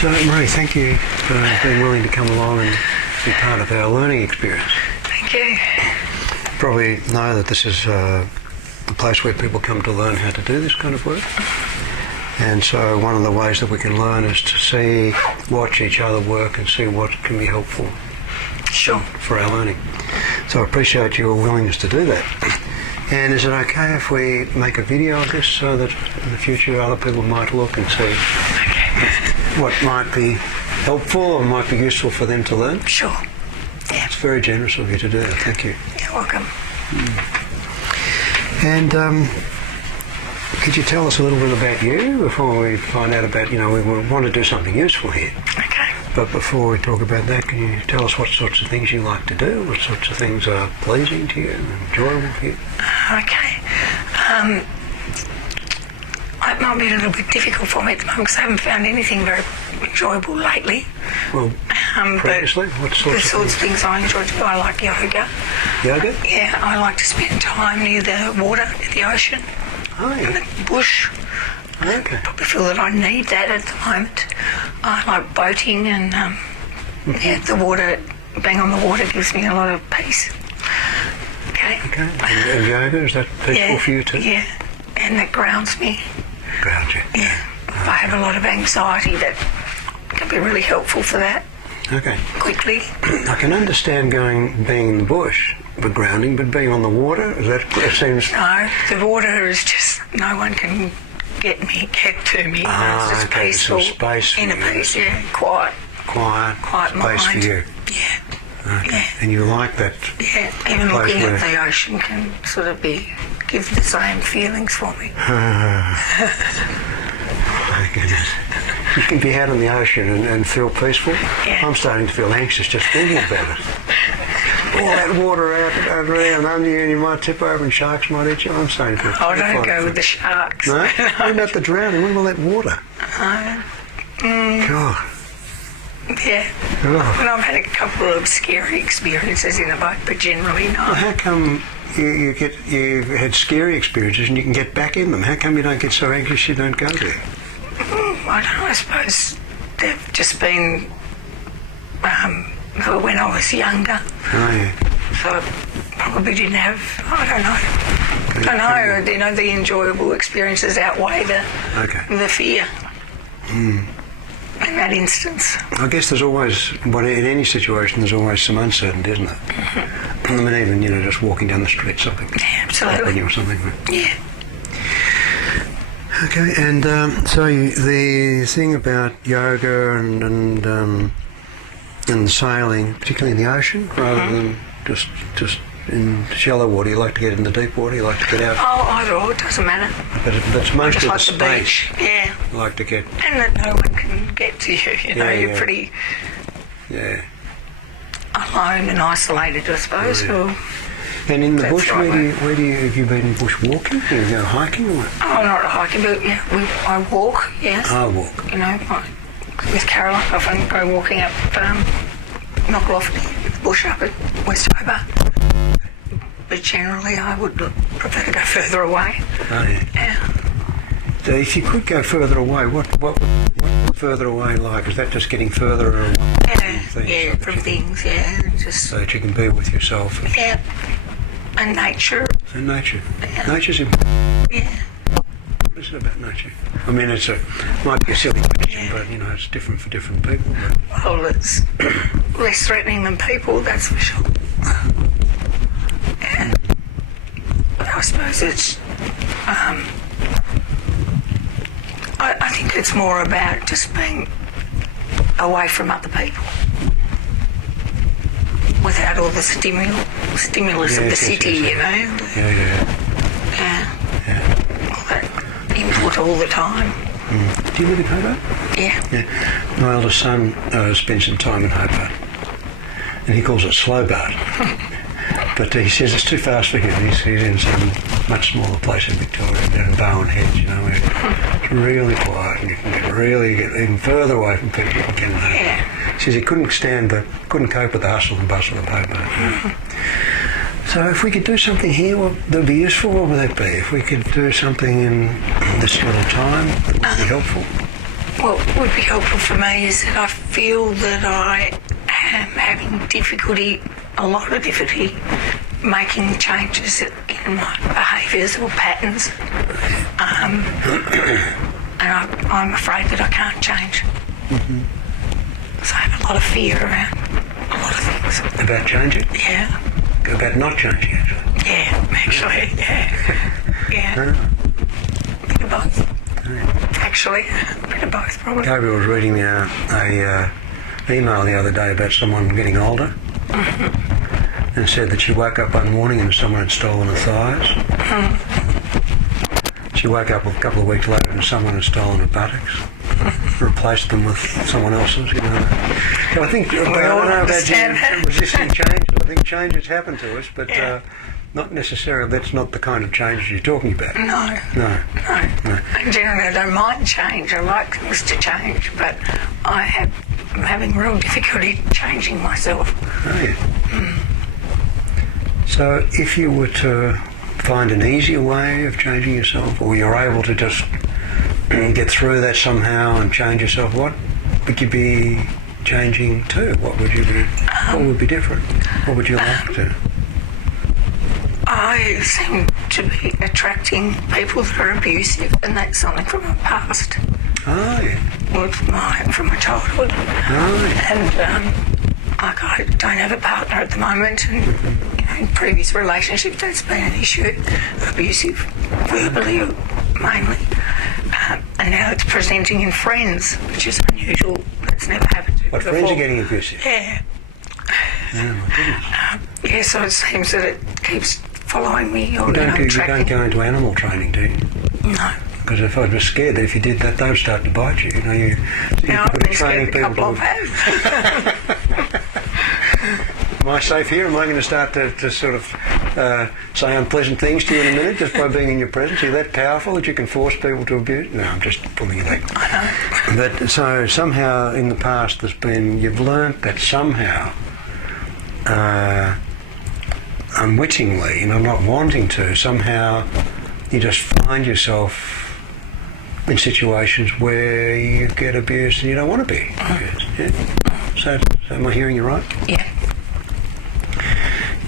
So, Marie, thank you for being willing to come along and be part of our learning experience. Thank you. Probably know that this is a place where people come to learn how to do this kind of work. And so one of the ways that we can learn is to watch each other work and see what can be helpful for our learning. So I appreciate your willingness to do that. And is it okay if we make a video of this so that in the future other people might look and see what might be helpful or might be useful for them to learn? Sure. Yeah. It's very generous of you to do that. Thank you. You're welcome. And could you tell us a little bit about you before we find out about, we want to do something useful here. Okay. But before we talk about that, can you tell us what sorts of things you like to do? What sorts of things are pleasing to you and enjoyable for you? Okay. It might be a little bit difficult for me at the moment because I haven't found anything very enjoyable lately. Well, previously, what sorts of things I enjoy to do? I like yoga. Yoga? Yeah, I like to spend time near the water, near the ocean, and the bush. Okay. I probably feel that I need that at the moment. I like boating and the water, being on the water gives me a lot of peace. Okay. And yoga, is that peaceful for you too? Yeah, and that grounds me. Grounds you? Yeah. If I have a lot of anxiety, that can be really helpful for that. Okay. Quickly. I can understand being in the bush for grounding, but being on the water, it seems... No, the water is just, no one can get to me. It's just peaceful. Some space for inner you. peace, yeah, quiet Quiet mind. Space for you. Yeah. Okay. Yeah. And you like that? Yeah, even looking at the ocean can sort of give the same feelings for me. My goodness. You can be out in the ocean and feel peaceful. Yeah. I'm starting to feel anxious just thinking about it. All that water out around under you and you might tip over and sharks might eat you. I'm starting to feel I don't go with the sharks. No? What about the drowning? What about that water? God. Yeah. Oh. Well, I've had a couple of scary experiences in a boat, but generally not. Well, how come you've had scary experiences and you can get back in them? How come you don't get so anxious you don't go there? I don't know, I suppose they've just been when I was younger. Oh, yeah. So I probably didn't have, I don't know, the enjoyable experiences outweigh the fear. In that instance. I guess there's always, in any situation, there's always some uncertainty, isn't there? I mean, even, just walking down the street, something. Yeah, absolutely. Or something. Yeah. Okay, and so the thing about yoga and sailing, particularly in the ocean, rather than just in shallow water, you like to get in the deep water, you like to get out. Oh, either or, it doesn't matter. But it's most of the like space. The beach, yeah. You like to get. And that no one can get to you, you're pretty alone and isolated, I suppose. Yeah. And in the bush, have you been bush walking? Do you go hiking or what? Oh, not hiking, but I walk, yes. I walk. With Caroline, I often go walking up Knocklofty, the bush up at West Hobart. But generally I would prefer to go further away. Oh, yeah. So if you could go further away, what further away like? Is that just getting further away from things, just... So that you can be with yourself. Yeah. And nature. And nature. Yeah. Nature's important. Yeah. What is it about nature? I mean, might be a silly question, but, it's different for different people. But... Well, it's less threatening than people, that's for sure. Yeah. But I suppose it's... I think it's more about just being away from other people. Without all the stimulus of the city, Yeah. All that input all the time. Do you live in Hobart? Yeah. My eldest son spends some time in Hobart, and he calls it Slowbart. But he says it's too fast for him. He's in some much smaller place in Victoria, down in Bowen Heads, where it's really quiet and you can get even further away from people than you can in Hobart. Yeah. He says he couldn't cope with the hustle and bustle of Hobart. So if we could do something here that would be useful, what would that be? If we could do something in this little time that would be helpful? what would be helpful for me is that I feel that I am having difficulty, a lot of difficulty, making changes in my behaviours or patterns. And I'm afraid that I can't change. Mm-hmm. So I have a lot of fear around a lot of things. About changing? Yeah. About not changing, actually? Yeah, actually, yeah. Yeah. A bit of both. Actually, a bit of both, probably. Gabriel was reading me a email the other day about someone getting older, and said that she woke up one morning and someone had stolen her thighs. She woke up a couple of weeks later and someone had stolen her buttocks, replaced them with someone else's. You know. So I think I don't know about resisting change. I think changes happen to us, but not necessarily. That's not the kind of changes you're talking about. No. And generally, I don't mind change. I like things to change, but I'm having real difficulty changing myself. Oh, yeah. So if you were to find an easier way of changing yourself, or you're able to just get through that somehow and change yourself, what would you be changing to? What would you be? What would be different? What would you like to? I seem to be attracting people that are abusive, and that's something from my past. Oh, yeah. From my childhood. Oh, yeah. And I don't have a partner at the moment, and in previous relationships that's been an issue, abusive, verbally mainly, and now it's presenting in friends, which is unusual. That's never happened to me What, before. friends are getting abusive? Yeah. Oh, my goodness. Yeah, so it seems that it keeps following me. Or You don't go into animal training, do you? No. Because if I was scared that if you did that, they would start to bite you. You know, you I've could be been training scared a people couple of have. Am I safe here? Am I going to start to sort of say unpleasant things to you in a minute just by being in your presence? Are you that powerful that you can force people to abuse? No, I'm just pulling you back. I know. But so somehow in the past you've learnt that somehow, unwittingly, not wanting to, somehow you just find yourself in situations where you get abused and you don't want to be abused. Yeah? So am I hearing you right? Yeah.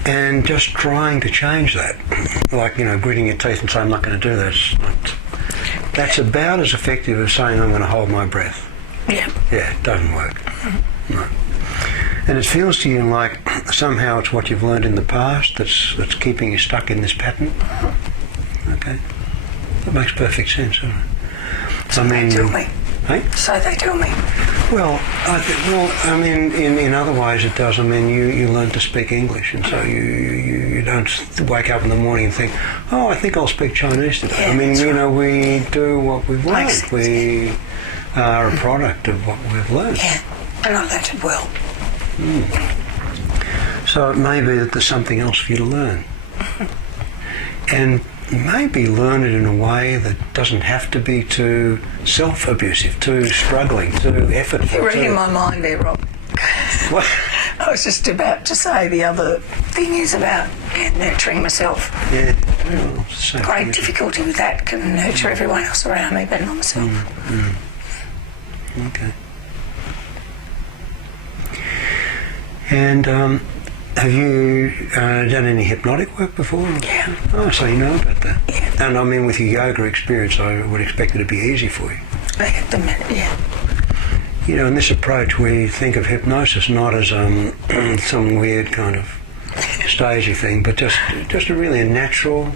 And just trying to change that, like, gritting your teeth and saying, I'm not going to do this. That's about as effective as saying, I'm going to hold my breath. Yeah. Yeah, it doesn't work. No. And it feels to you like somehow it's what you've learned in the past that's keeping you stuck in this pattern. Okay. That makes perfect sense, doesn't it? So they tell me. Hey? So they tell me. Well, in other ways it does. You learn to speak English, and so you don't wake up in the morning and think, oh, I think I'll speak Chinese today. Yeah, we do what we've learned. Sense, we are a product of what we've learned. Yeah, and I learnt it well. So it may be that there's something else for you to learn. And maybe learn it in a way that doesn't have to be too self-abusive, too struggling, too effortful. You're reading my mind there, Rob. What? I was just about to say the other thing is about nurturing myself. Yeah. Well, it's the same Great thing. difficulty with that, can nurture everyone else around me but not myself. Okay. And have you done any hypnotic work before? Yeah. Oh, so you know about that. Yeah. And with your yoga experience, I would expect it to be easy for you. At the minute, yeah. In this approach, we think of hypnosis not as some weird kind of stagey thing, but just really a natural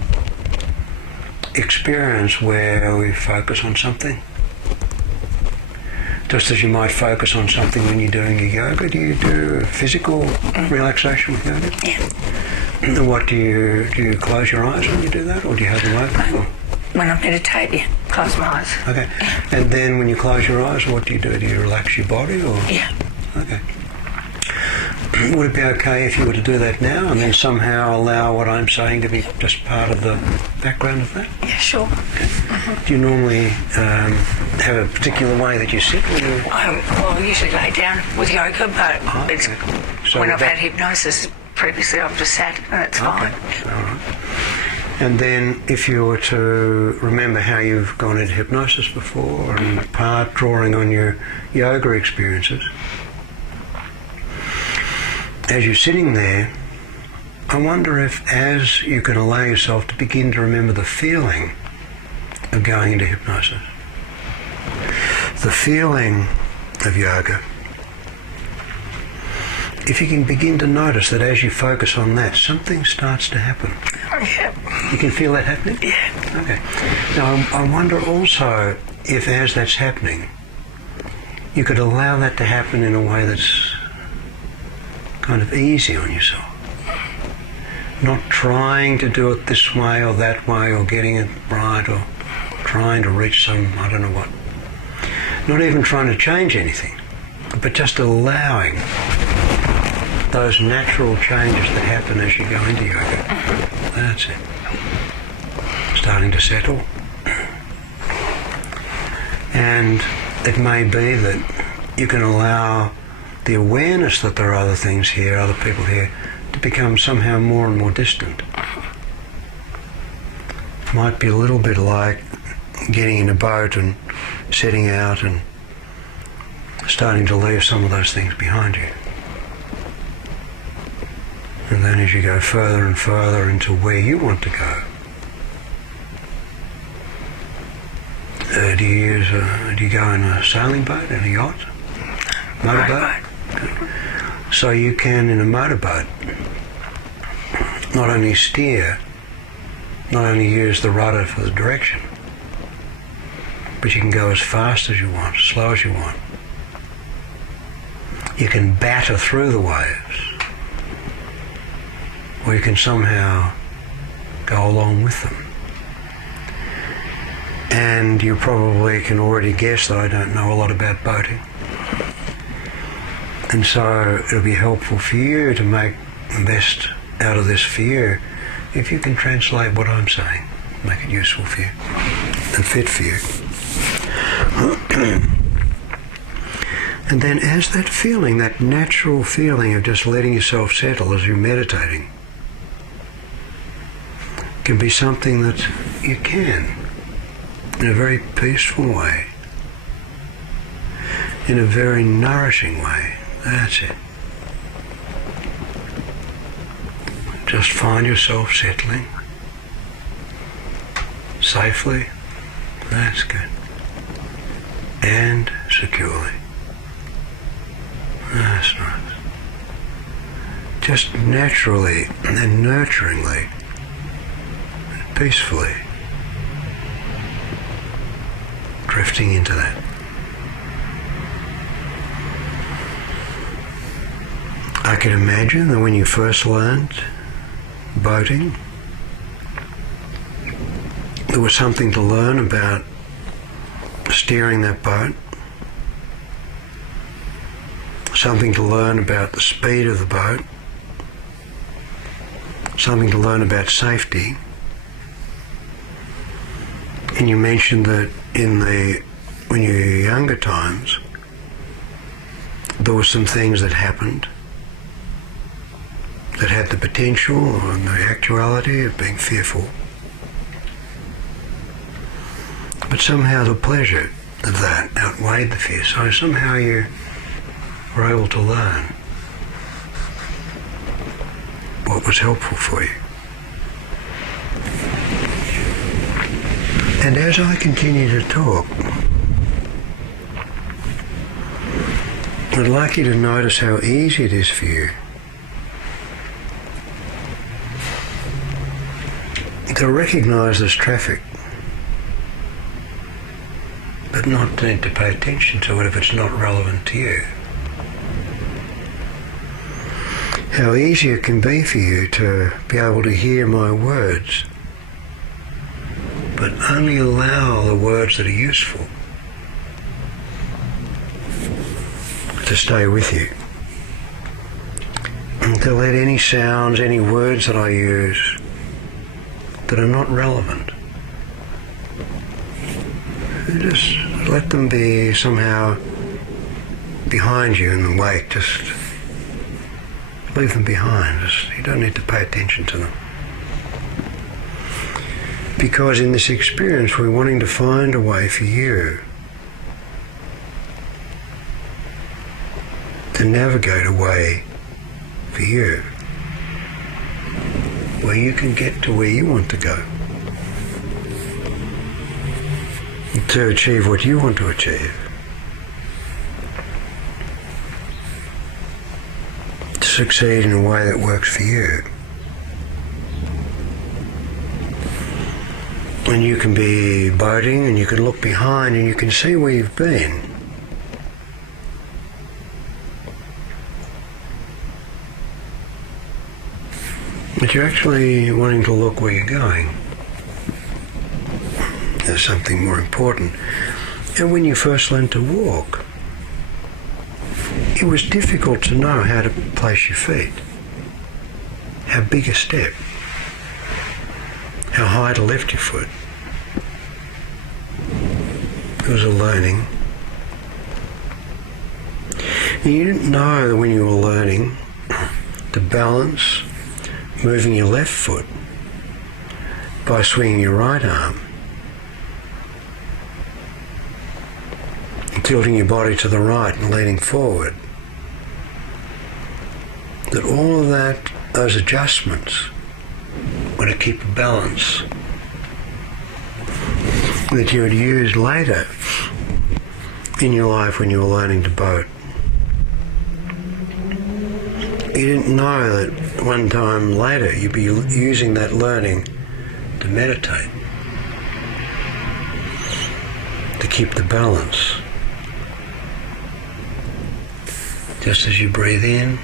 experience where we focus on something. Just as you might focus on something when you're doing your yoga. Do you do physical relaxation with yoga? Yeah. What do you close your eyes when you do that, or do you have them open? Or? When I meditate, yeah, close my eyes. Okay. And then when you close your eyes, what do you do? Do you relax your body, or? Yeah. Okay. Would it be okay if you were to do that now and then somehow allow what I'm saying to be just part of the background of that? Yeah, sure. Okay. Do you normally have a particular way that you sit? Or I usually lay down with yoga, but it's So when I've that- had hypnosis previously, I've just sat and it's fine. All right. And then if you were to remember how you've gone into hypnosis before, and part drawing on your yoga experiences, as you're sitting there, I wonder if as you can allow yourself to begin to remember the feeling of going into hypnosis, the feeling of yoga, if you can begin to notice that as you focus on that, something starts to happen. Yeah. You can feel that happening? Yeah. Okay. Now, I wonder also if as that's happening, you could allow that to happen in a way that's kind of easy on yourself. Not trying to do it this way or that way, or getting it right, or trying to reach some, I don't know what. Not even trying to change anything, but just allowing those natural changes that happen as you go into yoga. That's it. Starting to settle. And it may be that you can allow the awareness that there are other things here, other people here, to become somehow more and more distant. Might be a little bit like getting in a boat and setting out and starting to leave some of those things behind you. And then as you go further and further into where you want to go, do you go in a sailing boat, in a yacht? Motorboat? So you can, in a motorboat, not only steer, not only use the rudder for the direction, but you can go as fast as you want, as slow as you want. You can batter through the waves, or you can somehow go along with them. And you probably can already guess that I don't know a lot about boating. And so it'll be helpful for you to make the best out of this for you if you can translate what I'm saying, make it useful for you and fit for you. And then as that feeling, that natural feeling of just letting yourself settle as you're meditating, can be something that you can, in a very peaceful way, in a very nourishing way. That's it. Just find yourself settling safely. That's good. And securely. That's nice. Just naturally and nurturingly, and peacefully, drifting into that. I can imagine that when you first learned boating, there was something to learn about steering that boat, something to learn about the speed of the boat, something to learn about safety. And you mentioned that when you were younger times, there were some things that happened that had the potential or the actuality of being fearful. But somehow the pleasure of that outweighed the fear. So somehow you were able to learn what was helpful for you. And as I continue to talk, I'd like you to notice how easy it is for you to recognize there's traffic, but not to need to pay attention to it if it's not relevant to you. How easy it can be for you to be able to hear my words, but only allow the words that are useful to stay with you. And to let any sounds, any words that I use that are not relevant, just let them be somehow behind you in the wake. Just leave them behind. You don't need to pay attention to them. Because in this experience, we're wanting to find a way for you to navigate a way for you, where you can get to where you want to go, to achieve what you want to achieve, to succeed in a way that works for you. And you can be boating and you can look behind and you can see where you've been. But you're actually wanting to look where you're going. There's something more important. And when you first learned to walk, it was difficult to know how to place your feet, how big a step, how high to lift your foot. It was a learning. And you didn't know that when you were learning to balance moving your left foot by swinging your right arm and tilting your body to the right and leaning forward, that all of that, those adjustments, were to keep a balance that you would use later in your life when you were learning to boat. You didn't know that one time later you'd be using that learning to meditate, to keep the balance. Just as you breathe in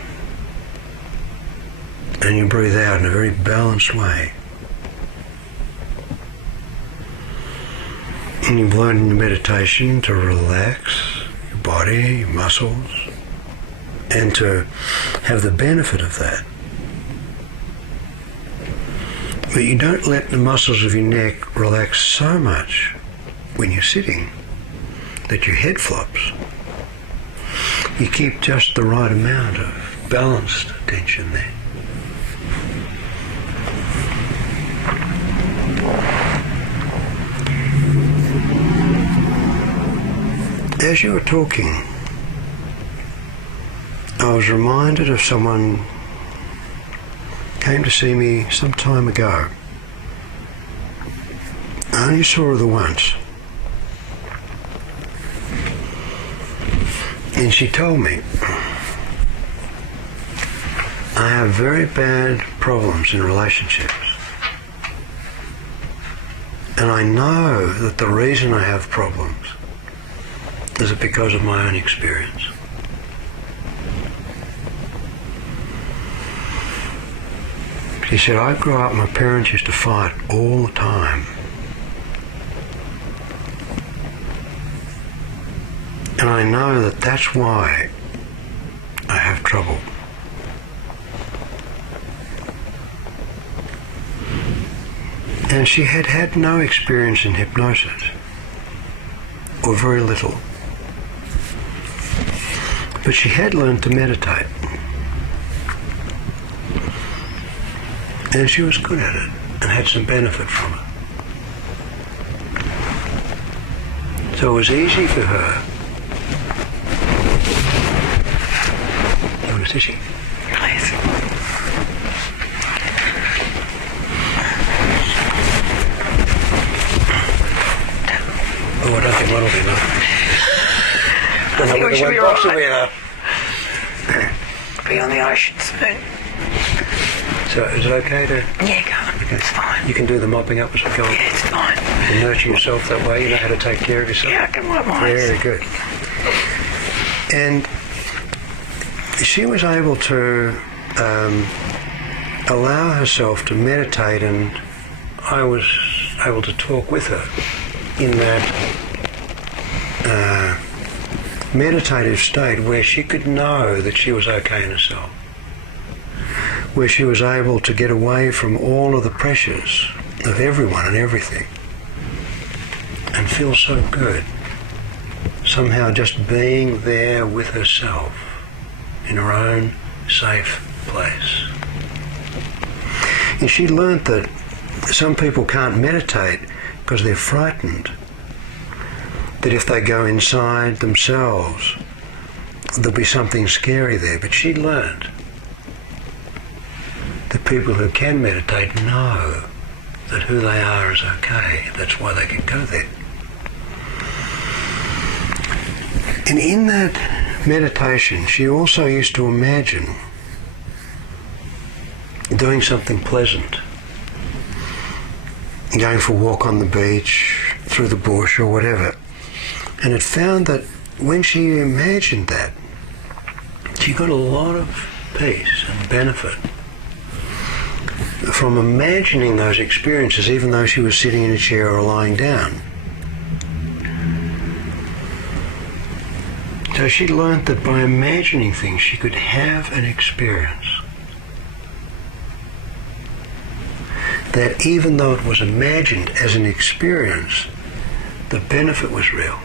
and you breathe out in a very balanced way. And you've learned in meditation to relax your body, your muscles, and to have the benefit of that. But you don't let the muscles of your neck relax so much when you're sitting that your head flops. You keep just the right amount of balanced tension there. As you were talking, I was reminded of someone came to see me some time ago. I only saw her once. And she told me, I have very bad problems in relationships. And I know that the reason I have problems is because of my own experience. She said, I grew up, my parents used to fight all the time. And I know that that's why I have trouble. And she had had no experience in hypnosis, or very little. But she had learned to meditate. And she was good at it and had some benefit from it. So it was easy for her. You want a tissue? Please. Oh, I don't think one will be enough. I think we should be all right. Be enough. Be on the ocean soon. So is it okay to... Yeah, go on. It's fine. You can do the mopping up as we go. Yeah, it's fine. You nurture yourself that way. You know how to take care of yourself. Yeah, I can wipe my eyes. Very good. And she was able to allow herself to meditate, and I was able to talk with her in that meditative state where she could know that she was okay in herself, where she was able to get away from all of the pressures of everyone and everything and feel so good, somehow just being there with herself in her own safe place. And she learnt that some people can't meditate because they're frightened that if they go inside themselves, there'll be something scary there. But she learned that people who can meditate know that who they are is okay. That's why they can go there. And in that meditation, she also used to imagine doing something pleasant, going for a walk on the beach, through the bush or whatever. And it found that when she imagined that, she got a lot of peace and benefit from imagining those experiences, even though she was sitting in a chair or lying down. So she learnt that by imagining things, she could have an experience that even though it was imagined as an experience, the benefit was real.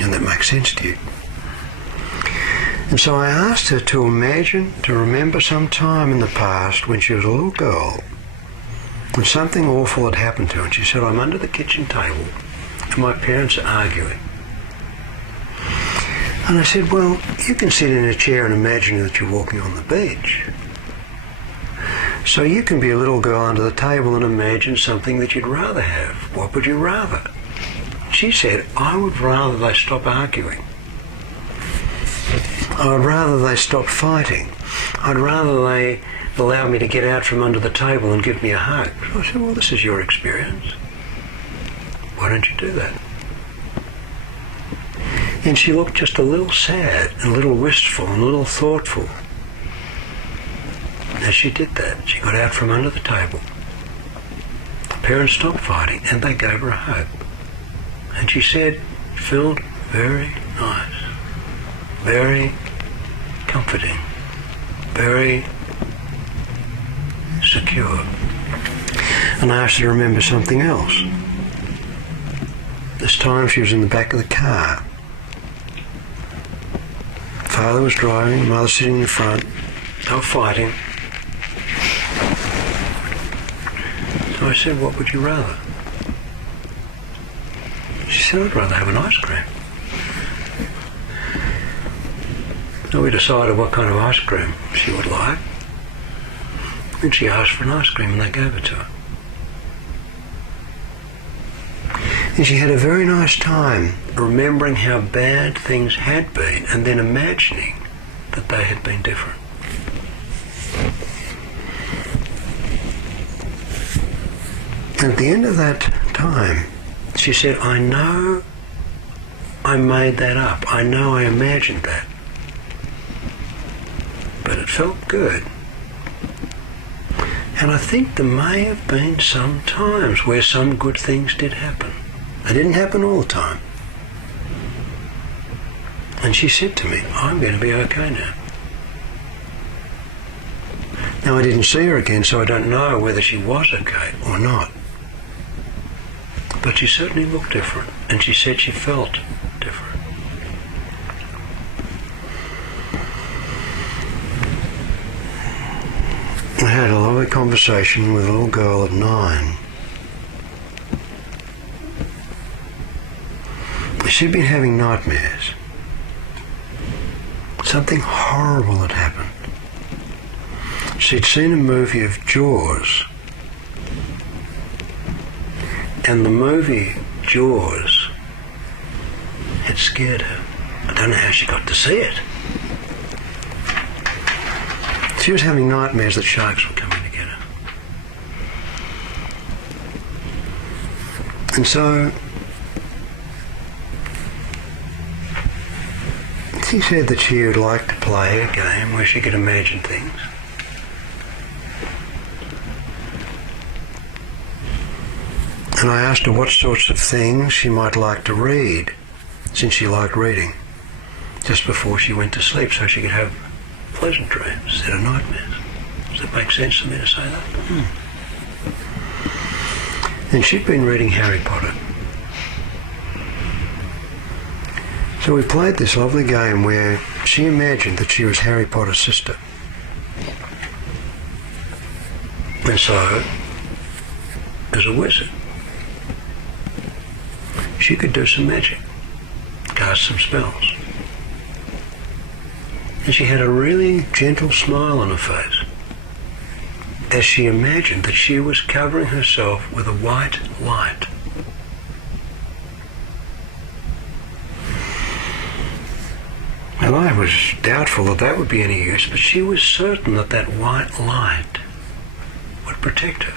And that makes sense to you. And so I asked her to imagine, to remember some time in the past when she was a little girl, when something awful had happened to her. And she said, I'm under the kitchen table and my parents are arguing. And I said, well, you can sit in a chair and imagine that you're walking on the beach. So you can be a little girl under the table and imagine something that you'd rather have. What would you rather? She said, I would rather they stop arguing. I would rather they stop fighting. I'd rather they allow me to get out from under the table and give me a hug. So I said, well, this is your experience. Why don't you do that? And she looked just a little sad and a little wistful and a little thoughtful. As she did that, she got out from under the table. The parents stopped fighting and they gave her a hug. And she said, it felt very nice, very comforting, very secure. And I asked her to remember something else. This time she was in the back of the car. Father was driving, mother sitting in the front. They were fighting. So I said, what would you rather? She said, I'd rather have an ice cream. So we decided what kind of ice cream she would like. And she asked for an ice cream and they gave it to her. And she had a very nice time remembering how bad things had been and then imagining that they had been different. And at the end of that time, she said, I know I made that up. I know I imagined that. But it felt good. And I think there may have been some times where some good things did happen. They didn't happen all the time. And she said to me, I'm going to be okay now. Now I didn't see her again, so I don't know whether she was okay or not. But she certainly looked different, and she said she felt different. I had a lovely conversation with a little girl of 9. She'd been having nightmares. Something horrible had happened. She'd seen a movie of Jaws. And the movie Jaws had scared her. I don't know how she got to see it. She was having nightmares that sharks were coming to get her. And so she said that she would like to play a game where she could imagine things. And I asked her what sorts of things she might like to read, since she liked reading, just before she went to sleep so she could have pleasant dreams instead of nightmares. Does it make sense to me to say that? And she'd been reading Harry Potter. So we played this lovely game where she imagined that she was Harry Potter's sister. And so as a wizard. She could do some magic, cast some spells. And she had a really gentle smile on her face as she imagined that she was covering herself with a white light. And I was doubtful that that would be any use, but she was certain that that white light would protect her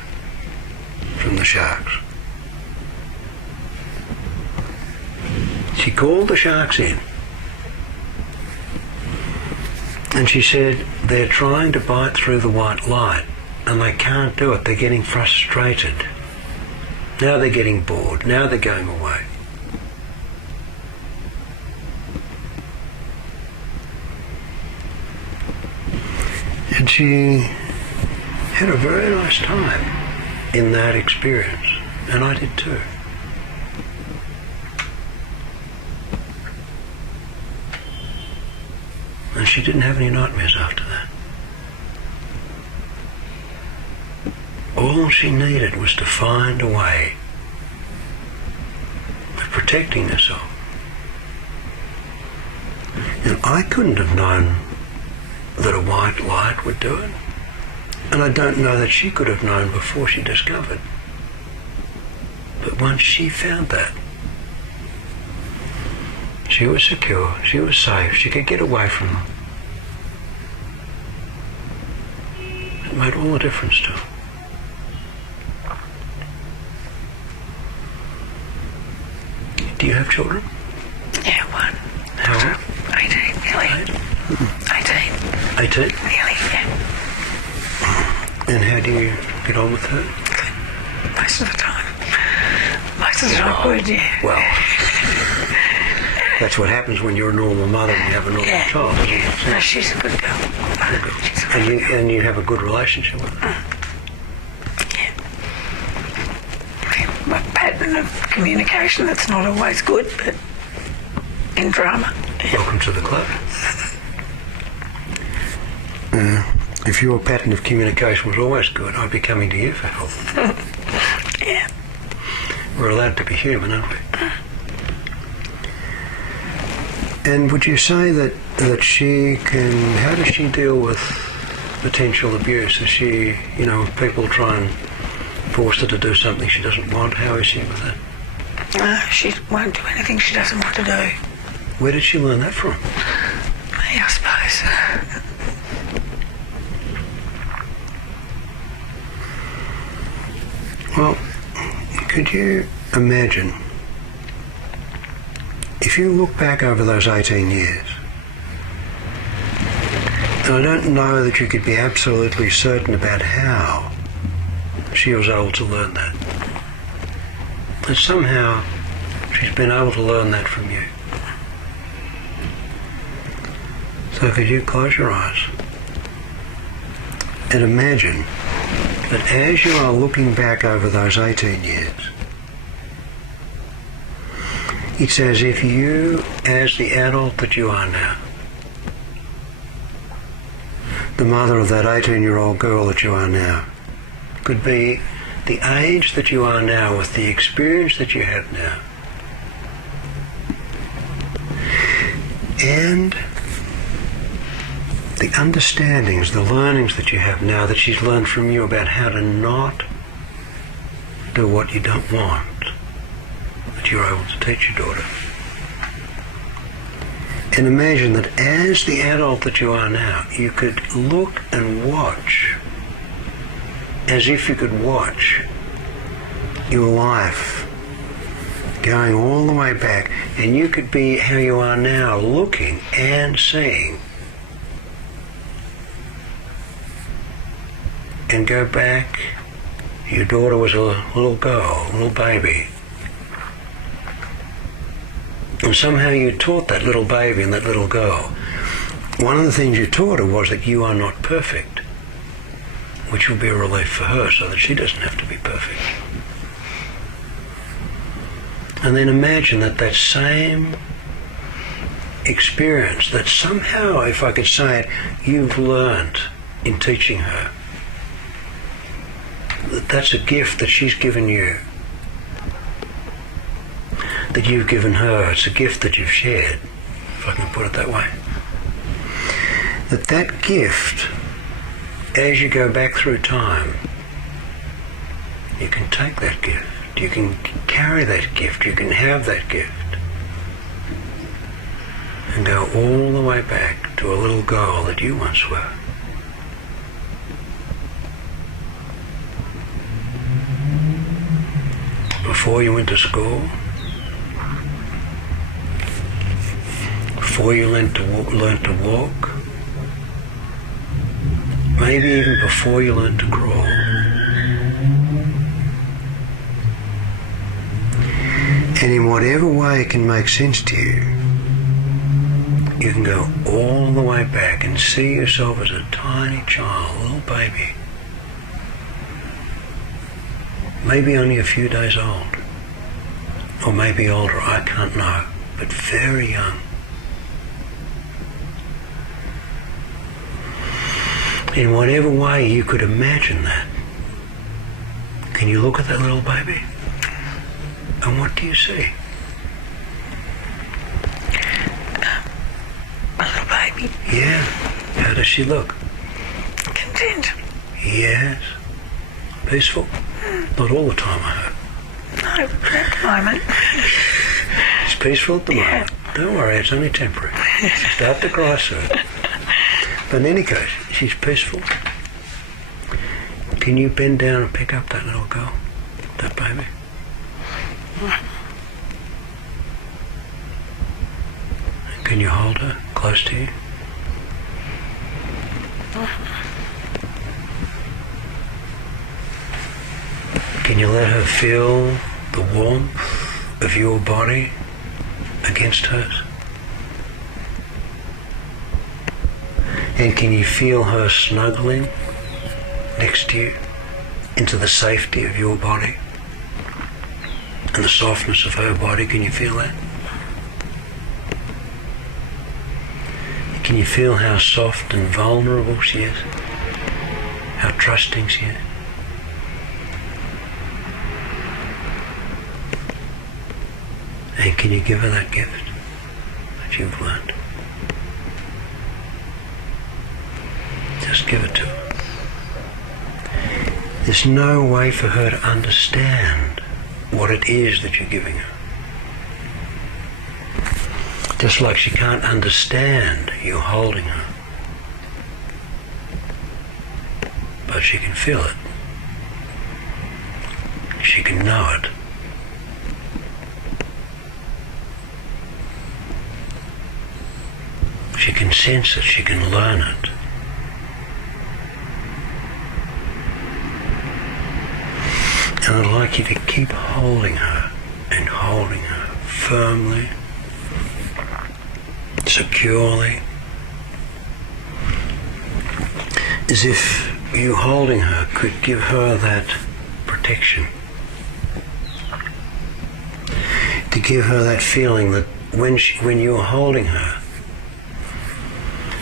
from the sharks. She called the sharks in and she said, they're trying to bite through the white light and they can't do it. They're getting frustrated. Now they're getting bored. Now they're going away. And she had a very nice time in that experience, and I did too. And she didn't have any nightmares after that. All she needed was to find a way of protecting herself. And I couldn't have known that a white light would do it. And I don't know that she could have known before she discovered. But once she found that, she was secure, she was safe, she could get away from them. It made all the difference to her. Do you have children? Yeah, one. How old? 18, nearly. 18. 18? Nearly, yeah. And how do you get on with her? Most of the time. Most of the time, good, yeah. Well, that's what happens when you're a normal mother and you have a normal child, isn't it? No, she's a good girl. She's a good girl. And you have a good relationship with her? Yeah. My pattern of communication, that's not always good, but in drama. Yeah. Welcome to the club. If your pattern of communication was always good, I'd be coming to you for help. Yeah. We're allowed to be human, aren't we? And would you say that she can, how does she deal with potential abuse? Is she, if people try and force her to do something she doesn't want, how is she with that? She won't do anything she doesn't want to do. Where did she learn that from? Me, I suppose. Well, could you imagine if you look back over those 18 years, and I don't know that you could be absolutely certain about how she was able to learn that, but somehow she's been able to learn that from you. So could you close your eyes and imagine that as you are looking back over those 18 years, it's as if you, as the adult that you are now, the mother of that 18-year-old girl that you are now, could be the age that you are now with the experience that you have now, and the understandings, the learnings that you have now that she's learned from you about how to not do what you don't want, that you're able to teach your daughter. And imagine that as the adult that you are now, you could look and watch as if you could watch your life going all the way back, and you could be how you are now, looking and seeing, and go back. Your daughter was a little girl, a little baby. And somehow you taught that little baby and that little girl. One of the things you taught her was that you are not perfect, which will be a relief for her so that she doesn't have to be perfect. And then imagine that that same experience that somehow, if I could say it, you've learned in teaching her That's a gift that she's given you, that you've given her. It's a gift that you've shared, if I can put it that way. That gift, as you go back through time, you can take that gift, you can carry that gift, you can have that gift, and go all the way back to a little girl that you once were. Before you went to school, before you learned to walk, maybe even before you learned to crawl. And in whatever way it can make sense to you, you can go all the way back and see yourself as a tiny child, a little baby. Maybe only a few days old, or maybe older, I can't know, but very young. In whatever way you could imagine that, can you look at that little baby? And what do you see? A little baby. Yeah. How does she look? Content. Yes. Peaceful? Not all the time, I hope. No, at the moment. It's peaceful at the moment. Don't worry, it's only temporary. She'll start to cry soon. But in any case, she's peaceful. Can you bend down and pick up that little girl, that baby? Can you hold her close to you? Can you let her feel the warmth of your body against hers? And can you feel her snuggling next to you into the safety of your body and the softness of her body? Can you feel that? Can you feel how soft and vulnerable she is? How trusting she is? And can you give her that gift that you've learned? Just give it to her. There's no way for her to understand what it is that you're giving her. Just like she can't understand you holding her. But she can feel it. She can know it. She can sense it, she can learn it. And I'd like you to keep holding her and holding her firmly, securely, as if you holding her could give her that protection, to give her that feeling that when you're holding her,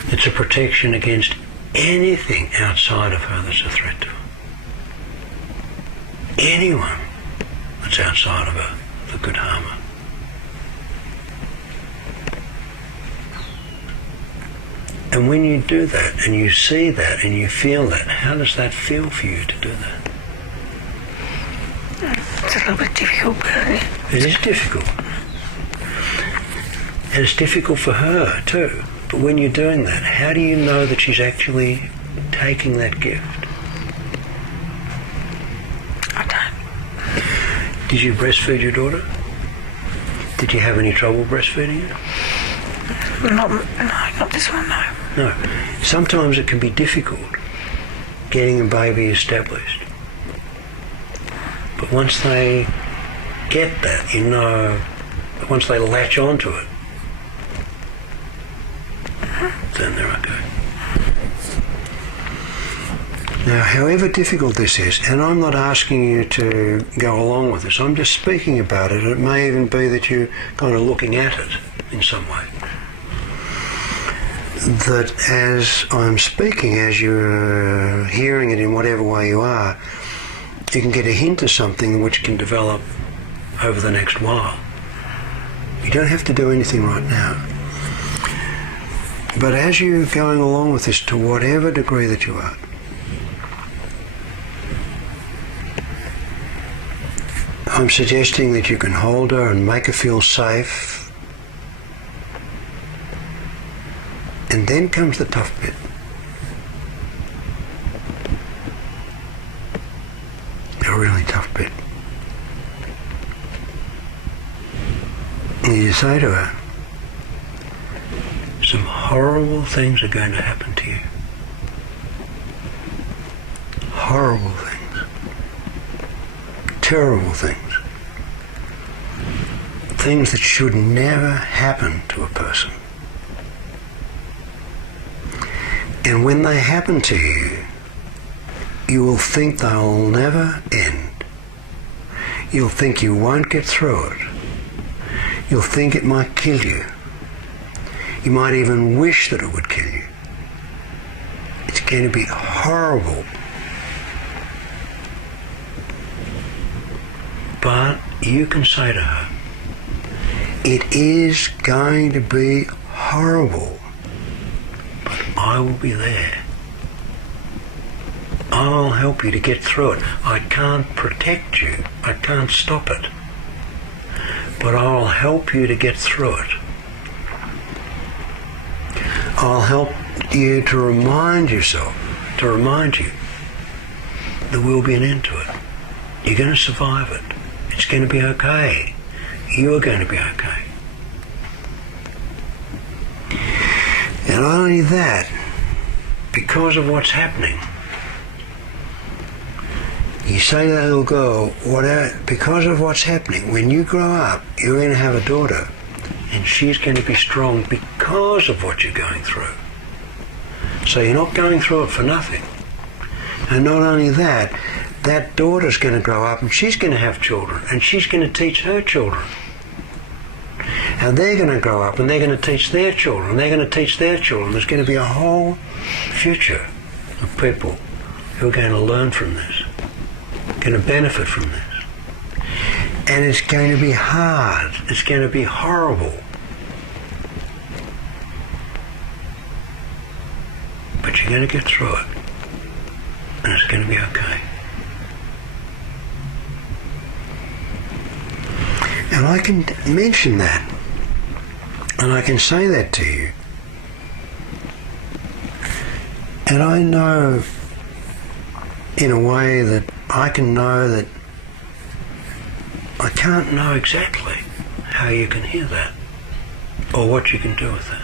it's a protection against anything outside of her that's a threat to her. Anyone that's outside of her that could harm her. And when you do that, and you see that, and you feel that, how does that feel for you to do that? It's a little bit difficult, but It is difficult. And it's difficult for her too. But when you're doing that, how do you know that she's actually taking that gift? I don't. Did you breastfeed your daughter? Did you have any trouble breastfeeding her? No, not this one, no. No. Sometimes it can be difficult getting a baby established. But once they get that, you know, once they latch onto it, then they're okay. Now, however difficult this is, and I'm not asking you to go along with this, I'm just speaking about it. It may even be that you're kind of looking at it in some way. That as I'm speaking, as you're hearing it in whatever way you are, You can get a hint of something which can develop over the next while. You don't have to do anything right now. But as you're going along with this, to whatever degree that you are, I'm suggesting that you can hold her and make her feel safe. And then comes the tough bit. A really tough bit. And you say to her, some horrible things are going to happen to you. Horrible things. Terrible things. Things that should never happen to a person. And when they happen to you, you will think they'll never end. You'll think you won't get through it. You'll think it might kill you. You might even wish that it would kill you. It's going to be horrible. But you can say to her, it is going to be horrible, but I will be there. I'll help you to get through it. I can't protect you. I can't stop it. But I'll help you to get through it. I'll help you to remind yourself, to remind you, there will be an end to it. You're going to survive it. It's going to be okay. You are going to be okay. And not only that, because of what's happening, you say to that little girl, whatever, because of what's happening, when you grow up, you're going to have a daughter, and she's going to be strong because of what you're going through. So you're not going through it for nothing. And not only that, that daughter's going to grow up and she's going to have children, and she's going to teach her children. And they're going to grow up and they're going to teach their children, and they're going to teach their children. There's going to be a whole future of people who are going to learn from this, going to benefit from this. And it's going to be hard. It's going to be horrible. But you're going to get through it. And it's going to be okay. And I can mention that. And I can say that to you. And I know in a way that I can know that I can't know exactly how you can hear that or what you can do with that.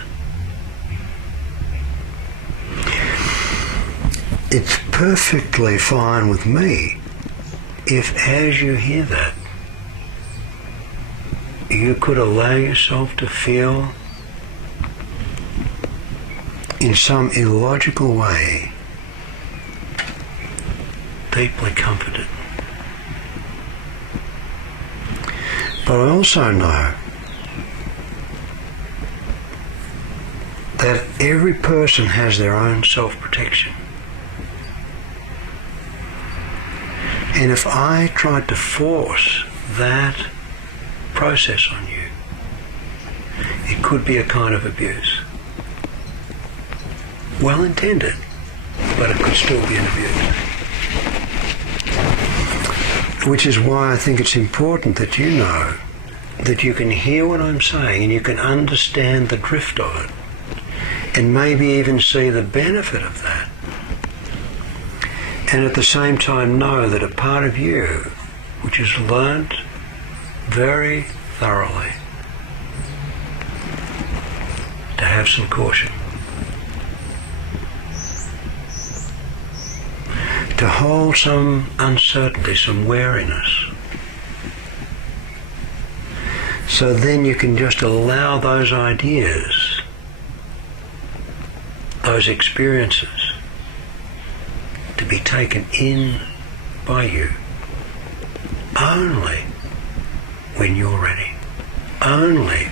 It's perfectly fine with me if, as you hear that, you could allow yourself to feel in some illogical way deeply comforted. But I also know that every person has their own self-protection. And if I tried to force that process on you, it could be a kind of abuse. Well intended, but it could still be an abuse. Which is why I think it's important that you know that you can hear what I'm saying and you can understand the drift of it, and maybe even see the benefit of that. And at the same time know that a part of you which has learnt very thoroughly to have some caution, to hold some uncertainty, some wariness. So then you can just allow those ideas, those experiences, to be taken in by you only when you're ready, only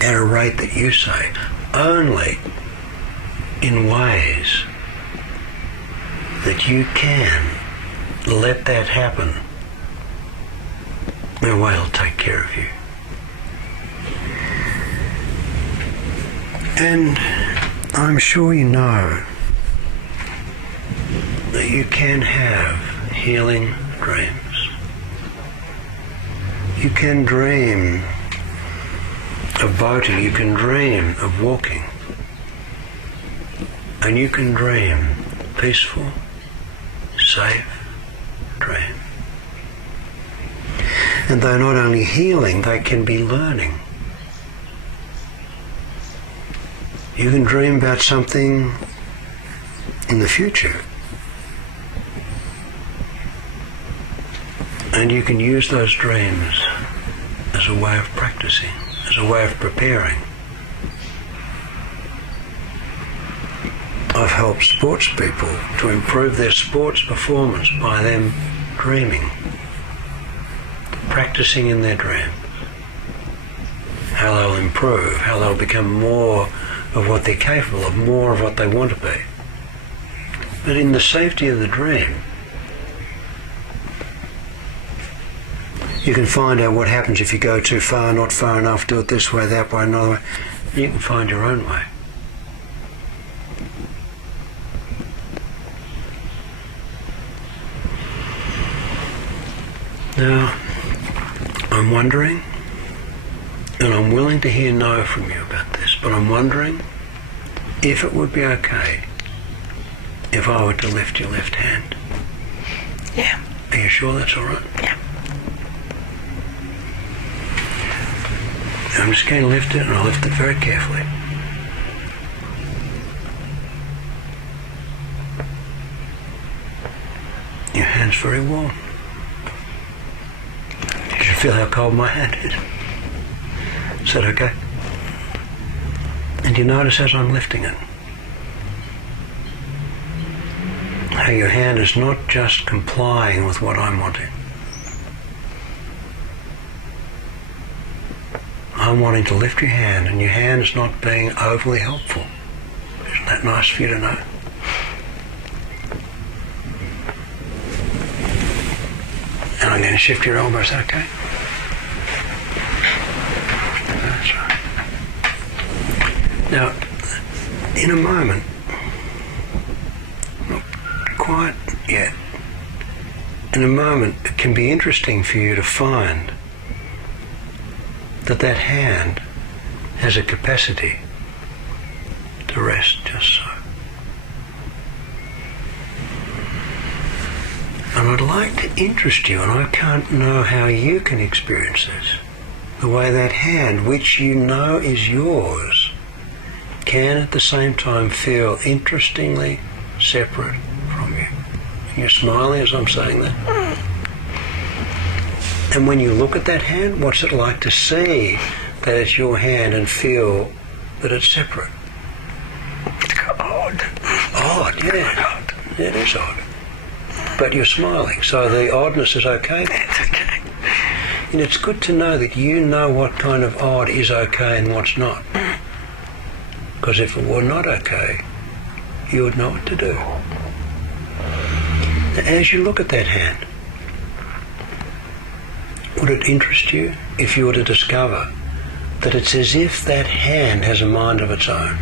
at a rate that you say, only in ways that you can let that happen, the way it'll take care of you. And I'm sure you know that you can have healing dreams. You can dream of boating, you can dream of walking, and you can dream peaceful, safe dream. And they're not only healing, they can be learning. You can dream about something in the future, and you can use those dreams as a way of practicing, as a way of preparing. I've helped sports people to improve their sports performance by them dreaming, practicing in their dreams, how they'll improve, how they'll become more of what they're capable of, more of what they want to be. But in the safety of the dream, you can find out what happens if you go too far, not far enough, do it this way, that way, another way. You can find your own way. Now, I'm wondering, and I'm willing to hear no from you about this, but I'm wondering if it would be okay if I were to lift your left hand. Yeah. Are you sure that's all right? Yeah. I'm just going to lift it, and I'll lift it very carefully. Your hand's very warm. You should feel how cold my hand is. Is that okay? And you notice as I'm lifting it, how your hand is not just complying with what I'm wanting. I'm wanting to lift your hand, and your hand is not being overly helpful. Isn't that nice for you to know? And I'm going to shift your elbows, okay? That's right. Now, in a moment, not quite yet, in a moment, it can be interesting for you to find that hand has a capacity to rest just so. And I'd like to interest you, and I can't know how you can experience this, the way that hand, which you know is yours, can at the same time feel interestingly separate from you. And you're smiling as I'm saying that. And when you look at that hand, what's it like to see that it's your hand and feel that it's separate? It's odd. Odd, yeah. It is odd. But you're smiling, so the oddness is okay. That's okay. And it's good to know that you know what kind of odd is okay and what's not. Because if it were not okay, you would know what to do. Now, as you look at that hand, would it interest you if you were to discover that it's as if that hand has a mind of its own?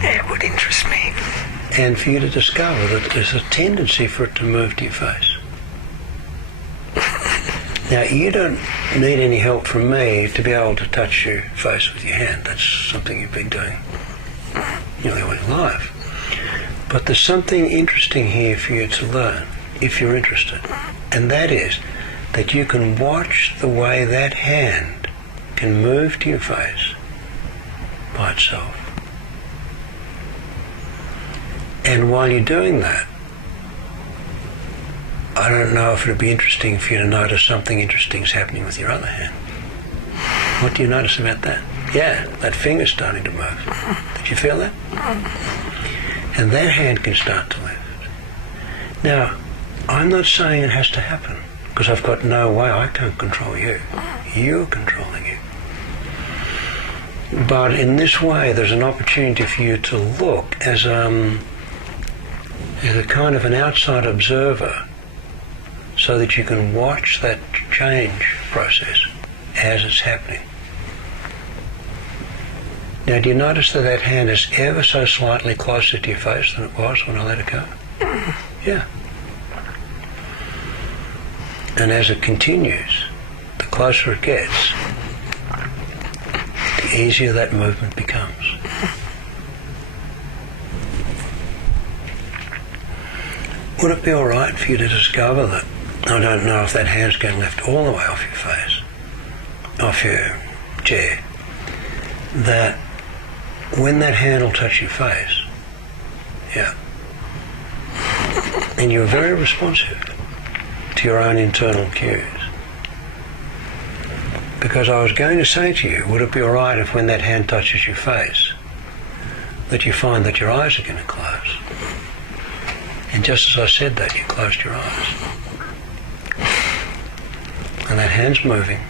It would interest me. And for you to discover that there's a tendency for it to move to your face. Now, you don't need any help from me to be able to touch your face with your hand. That's something you've been doing nearly all your life. But there's something interesting here for you to learn, if you're interested. And that is that you can watch the way that hand can move to your face by itself. And while you're doing that, I don't know if it would be interesting for you to notice something interesting is happening with your other hand. What do you notice about that? Yeah, that finger's starting to move. Did you feel that? And that hand can start to lift. Now, I'm not saying it has to happen, because I've got no way. I can't control you. You're controlling it. But in this way, there's an opportunity for you to look as is a kind of an outside observer so that you can watch that change process as it's happening. Now, do you notice that that hand is ever so slightly closer to your face than it was when I let it go? Yeah. And as it continues, the closer it gets, the easier that movement becomes. Would it be all right for you to discover that, I don't know if that hand's going left all the way off your face, off your chair, that when that hand will touch your face, yeah, and you're very responsive to your own internal cues. Because I was going to say to you, would it be all right if when that hand touches your face, that you find that your eyes are going to close? And just as I said that, you closed your eyes. And that hand's moving.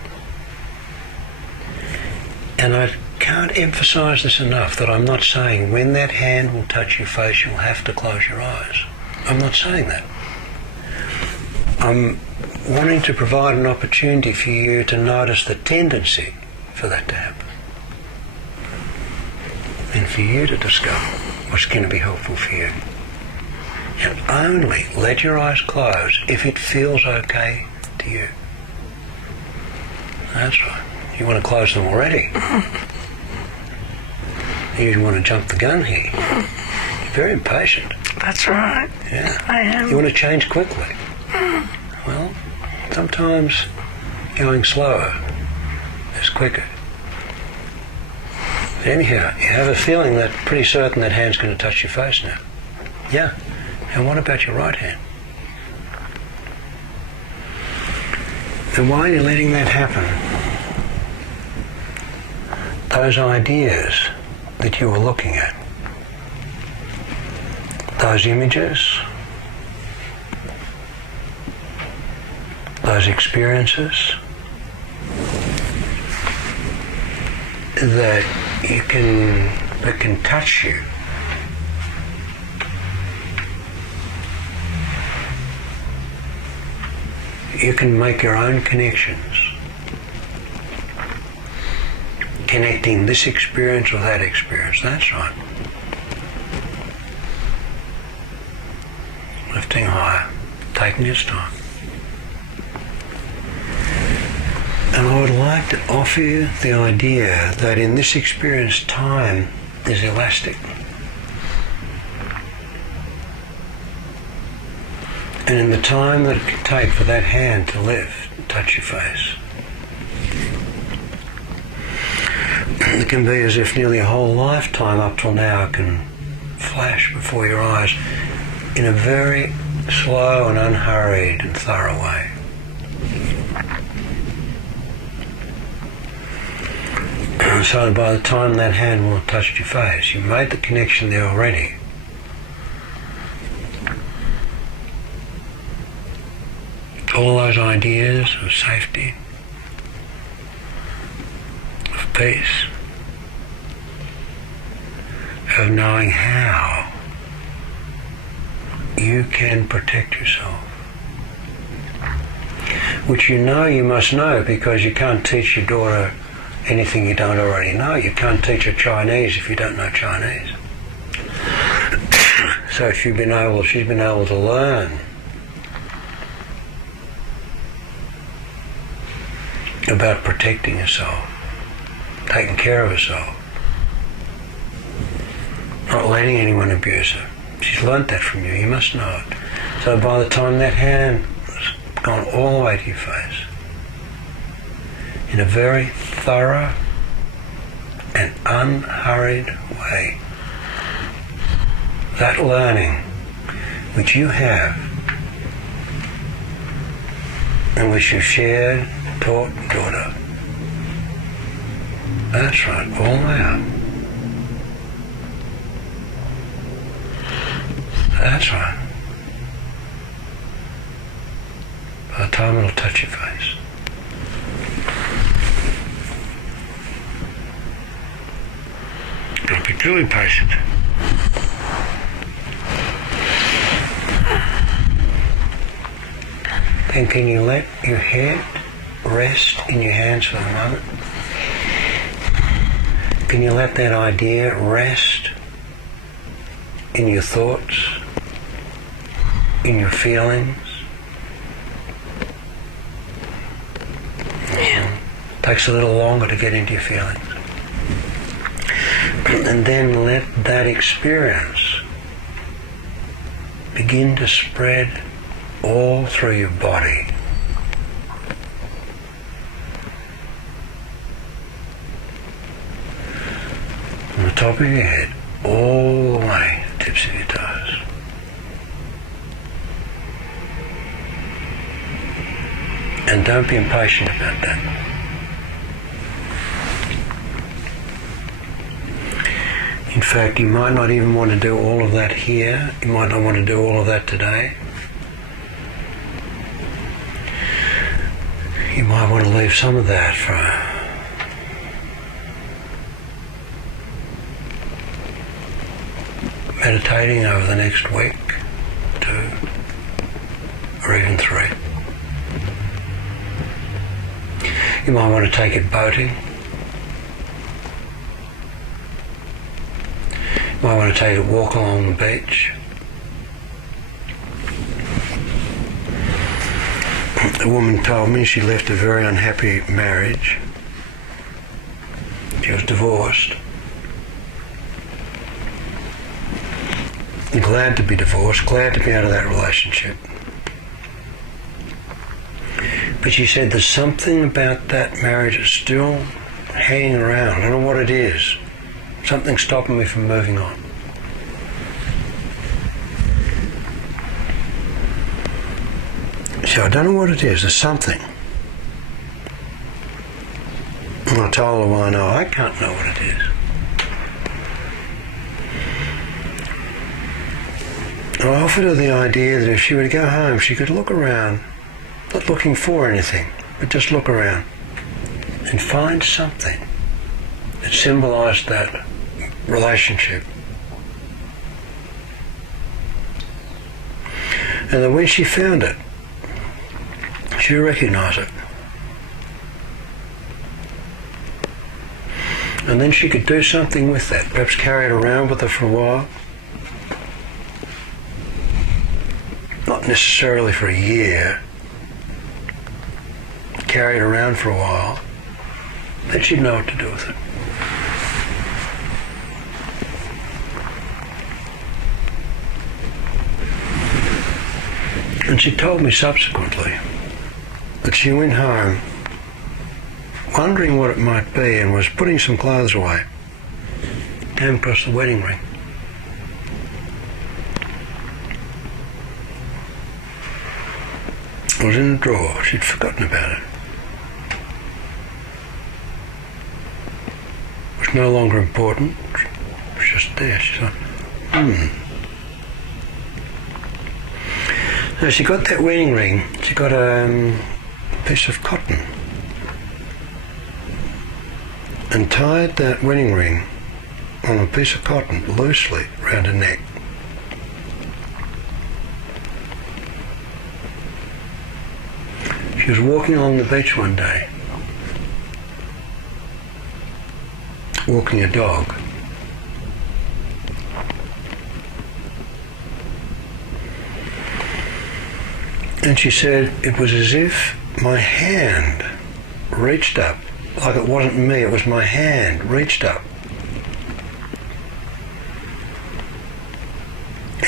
And I can't emphasize this enough, that I'm not saying when that hand will touch your face, you'll have to close your eyes. I'm not saying that. I'm wanting to provide an opportunity for you to notice the tendency for that to happen. And for you to discover what's going to be helpful for you. And only let your eyes close if it feels okay to you. That's right. You want to close them already. You want to jump the gun here. You're very impatient. That's right. Yeah. I am. You want to change quickly. Well, sometimes going slower is quicker. But anyhow, you have a feeling that pretty certain that hand's going to touch your face now. Yeah. And what about your right hand? And while you're letting that happen, those ideas that you were looking at, those images, those experiences that can touch you, you can make your own connections, connecting this experience with that experience. That's right. Lifting higher, taking its time. And I would like to offer you the idea that in this experience, time is elastic. And in the time that it can take for that hand to lift and touch your face, it can be as if nearly a whole lifetime up till now can flash before your eyes in a very slow and unhurried and thorough way. And so by the time that hand will have touched your face, you've made the connection there already. All those ideas of safety, of peace, of knowing how you can protect yourself. Which you know you must know, because you can't teach your daughter anything you don't already know. You can't teach her Chinese if you don't know Chinese. So if she's been able to learn about protecting herself, taking care of herself, not letting anyone abuse her. She's learnt that from you. You must know it. So by the time that hand has gone all the way to your face, in a very thorough and unhurried way, that learning which you have and which you've shared, taught, and taught her. That's right, all the way up. That's right. By the time it'll touch your face. Don't be too impatient. And can you let your head rest in your hands for a moment? Can you let that idea rest in your thoughts, in your feelings? Yeah. Takes a little longer to get into your feelings. And then let that experience begin to spread all through your body. From the top of your head, all the way to the tips of your toes. And don't be impatient about that. In fact, you might not even want to do all of that here. You might not want to do all of that today. You might want to leave some of that for meditating over the next week, 2, or even 3. You might want to take it boating. You might want to take a walk along the beach. A woman told me she left a very unhappy marriage. She was divorced. Glad to be divorced, glad to be out of that relationship. But she said there's something about that marriage that's still hanging around. I don't know what it is. Something stopping me from moving on. So I don't know what it is. There's something. And I told her, well, no, I can't know what it is. And I offered her the idea that if she were to go home, she could look around, not looking for anything, but just look around and find something that symbolized that relationship. And that when she found it, she would recognize it. And then she could do something with that, perhaps carry it around with her for a while. Not necessarily for a year. Carry it around for a while. Then she'd know what to do with it. And she told me subsequently that she went home wondering what it might be and was putting some clothes away. Came across the wedding ring. It was in the drawer. She'd forgotten about it. It was no longer important. It was just there. She thought, So she got that wedding ring. She got a piece of cotton and tied that wedding ring on a piece of cotton loosely around her neck. She was walking along the beach one day, walking a dog. And she said it was as if my hand reached up, like it wasn't me, it was my hand reached up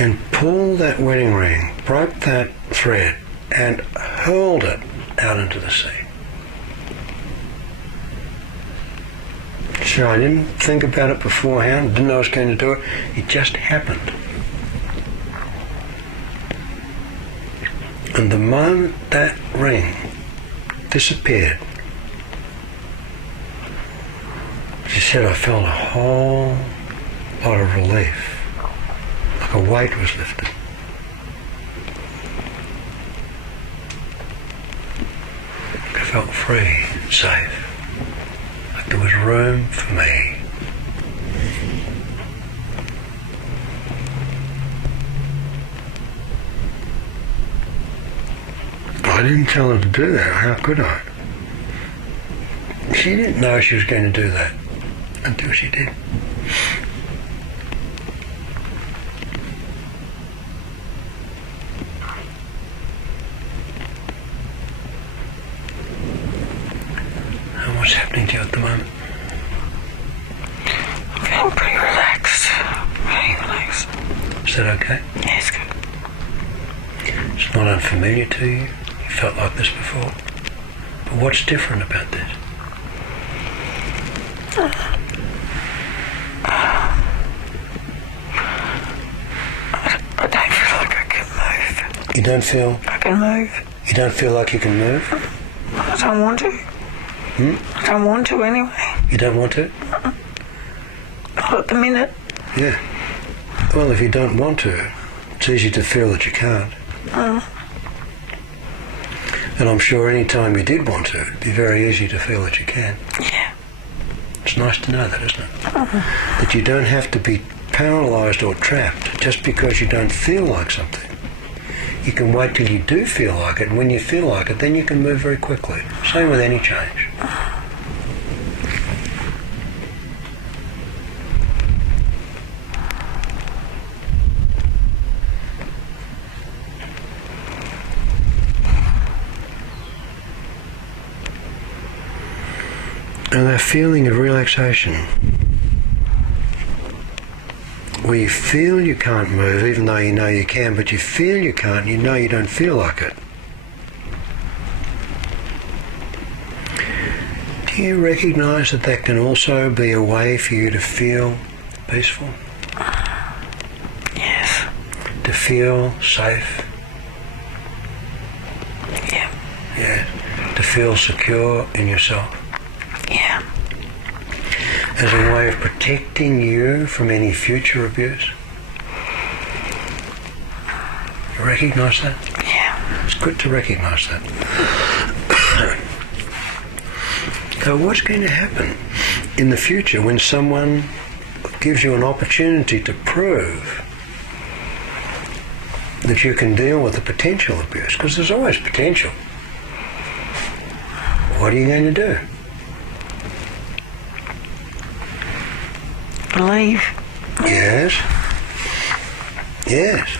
and pulled that wedding ring, broke that thread and hurled it out into the sea. So I didn't think about it beforehand, didn't know I was going to do it, it just happened. And the moment that ring disappeared, she said I felt a whole lot of relief, like a weight was lifted. I felt free, safe, like there was room for me. I didn't tell her to do that. How could I? She didn't know she was going to do that until she did. And what's happening to you at the moment? I'm feeling pretty relaxed. Very relaxed. Is that okay? Yeah, it's good. It's not unfamiliar to you. You felt like this before. But what's different about this? I don't feel like I can move. You don't feel? I can move. You don't feel like you can move? I don't want to. I don't want to anyway. You don't want to? Not at the minute. Yeah. Well, if you don't want to, it's easy to feel that you can't. And I'm sure any time you did want to, it'd be very easy to feel that you can. Yeah. It's nice to know that, isn't it? That you don't have to be paralysed or trapped just because you don't feel like something. You can wait till you do feel like it, and when you feel like it, then you can move very quickly. Same with any change. And that feeling of relaxation, where you feel you can't move, even though you know you can, but you feel you can't, you know you don't feel like it. Do you recognise that that can also be a way for you to feel peaceful? Yes. To feel safe? Yeah. Yes. To feel secure in yourself? Yeah. As a way of protecting you from any future abuse? You recognise that? Yeah. It's good to recognise that. So what's going to happen in the future when someone gives you an opportunity to prove that you can deal with the potential abuse? Because there's always potential. What are you going to do? Believe. Yes. Yes.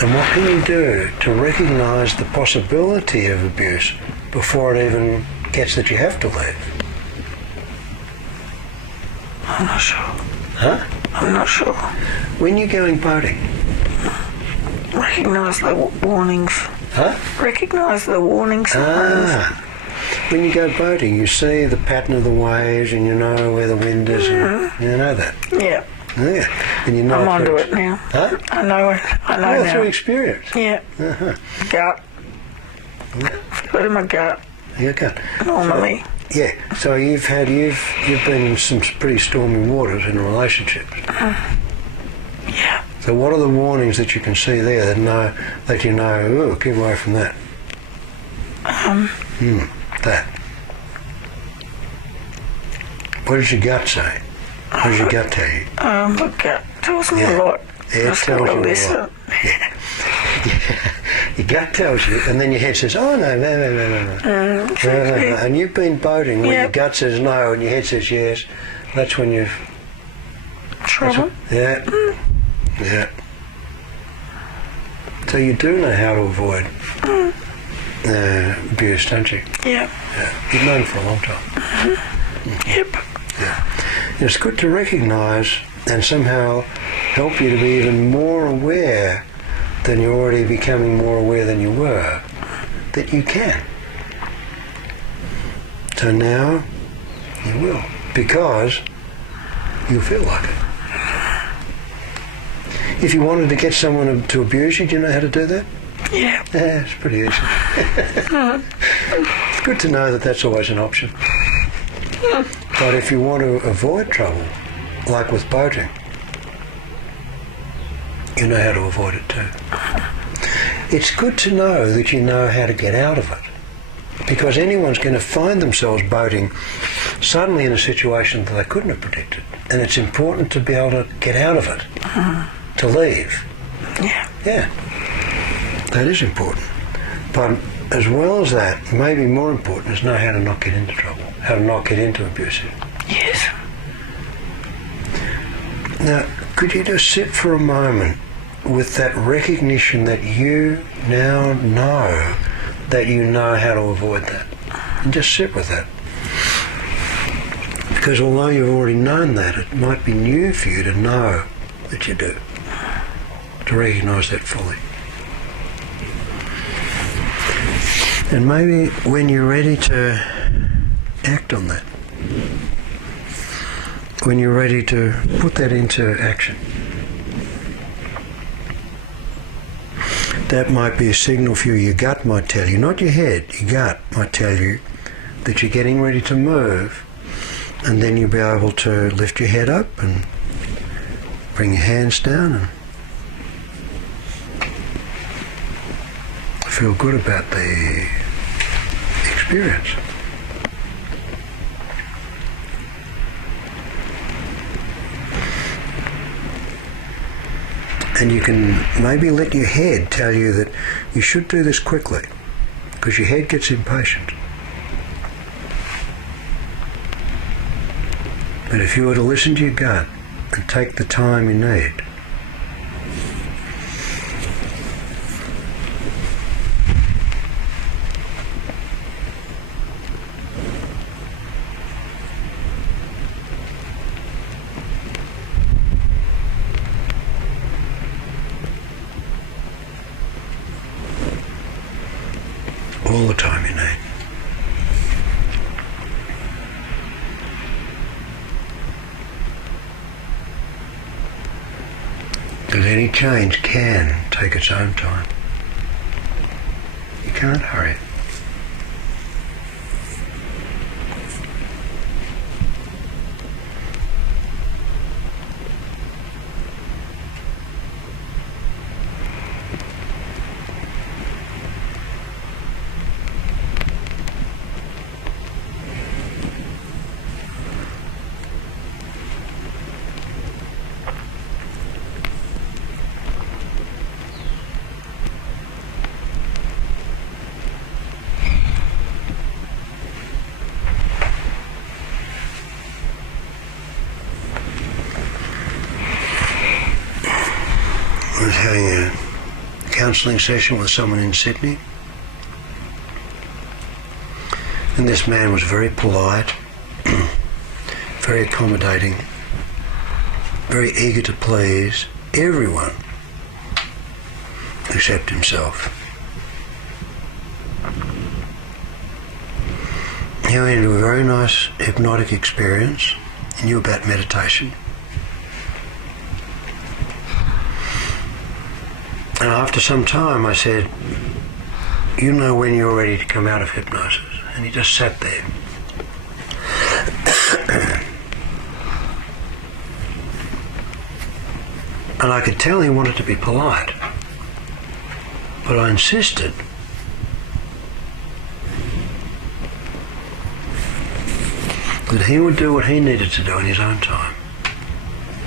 And what can you do to recognise the possibility of abuse before it even gets that you have to leave? I'm not sure. Huh? I'm not sure. When you're going boating? Recognise the warnings. Huh? Recognise the warning signs. Ah. When you go boating, you see the pattern of the waves and you know where the wind is. And you know that. Yeah. Yeah. And you know I'm onto through- it now. Huh? I know it. I know Oh, now. through experience. Yeah. Uh-huh. Gut. Feel it in my gut. You okay. Normally. Yeah. So you've been in some pretty stormy waters in relationships. Yeah. So what are the warnings that you can see there that you know, oh, keep away from that? That. What does your gut say? What does your gut tell you? My gut tells me Yeah. a lot. Yeah, it Just tells gotta you a listen. lot. Your gut tells you, and then your head says, oh, no. And you've been boating where your Yep. gut says no and your head says yes. That's when you've... Trouble. Yeah. Yeah. So you do know how to avoid abuse, don't you? Yeah. Yeah. You've known for a long time. Yep. Yeah. It's good to recognise and somehow help you to be even more aware than you're already becoming more aware than you were, that you can. So now you will, because you feel like it. If you wanted to get someone to abuse you, do you know how to do that? Yeah. Yeah, it's pretty easy. It's good to know that that's always an option. But if you want to avoid trouble, like with boating, you know how to avoid it too. It's good to know that you know how to get out of it, because anyone's going to find themselves boating suddenly in a situation that they couldn't have predicted, and it's important to be able to get out of it, to leave. Yeah. Yeah. That is important. But as well as that, maybe more important is know how to not get into trouble, how to not get into abusive. Yes. Now, could you just sit for a moment with that recognition that you now know that you know how to avoid that? And just sit with that. Because although you've already known that, it might be new for you to know that you do, to recognise that fully. And maybe when you're ready to act on that, when you're ready to put that into action, that might be a signal for you. Your gut might tell you, not your head, your gut might tell you that you're getting ready to move, and then you'll be able to lift your head up and bring your hands down and feel good about the experience. And you can maybe let your head tell you that you should do this quickly, because your head gets impatient. But if you were to listen to your gut and take the time you need, all the time you need. Because any change can take its own time. You can't hurry it. I was having a counselling session with someone in Sydney, and this man was very polite, very accommodating, very eager to please everyone except himself. He went into a very nice hypnotic experience. He knew about meditation. And after some time I said, you know when you're ready to come out of hypnosis. And he just sat there. And I could tell he wanted to be polite. But I insisted. That he would do what he needed to do in his own time.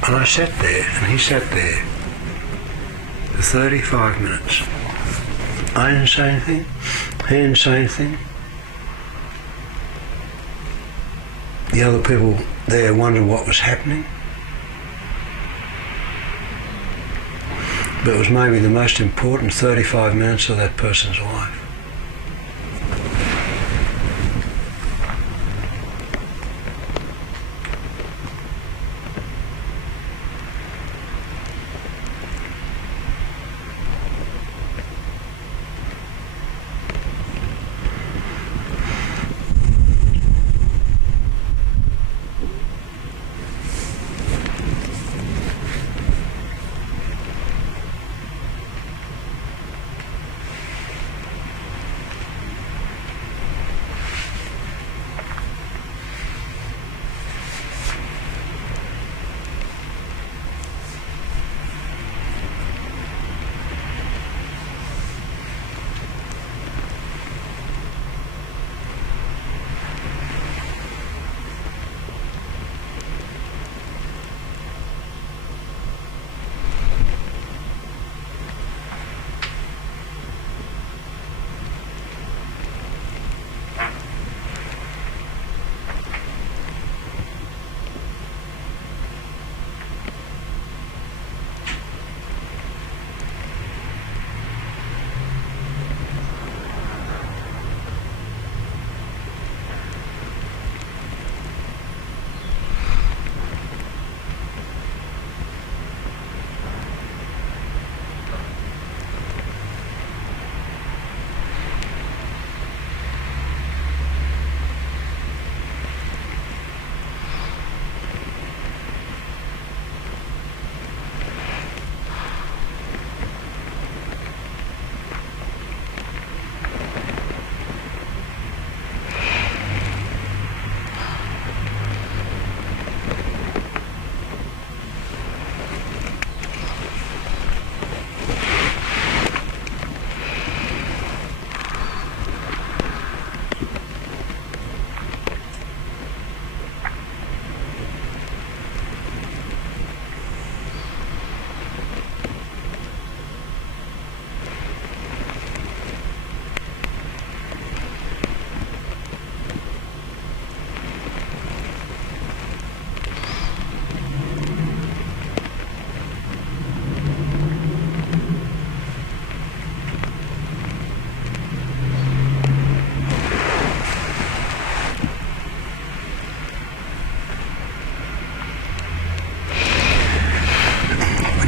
And I sat there, and he sat there for 35 minutes. I didn't say anything. He didn't say anything. The other people there wondered what was happening. But it was maybe the most important 35 minutes of that person's life.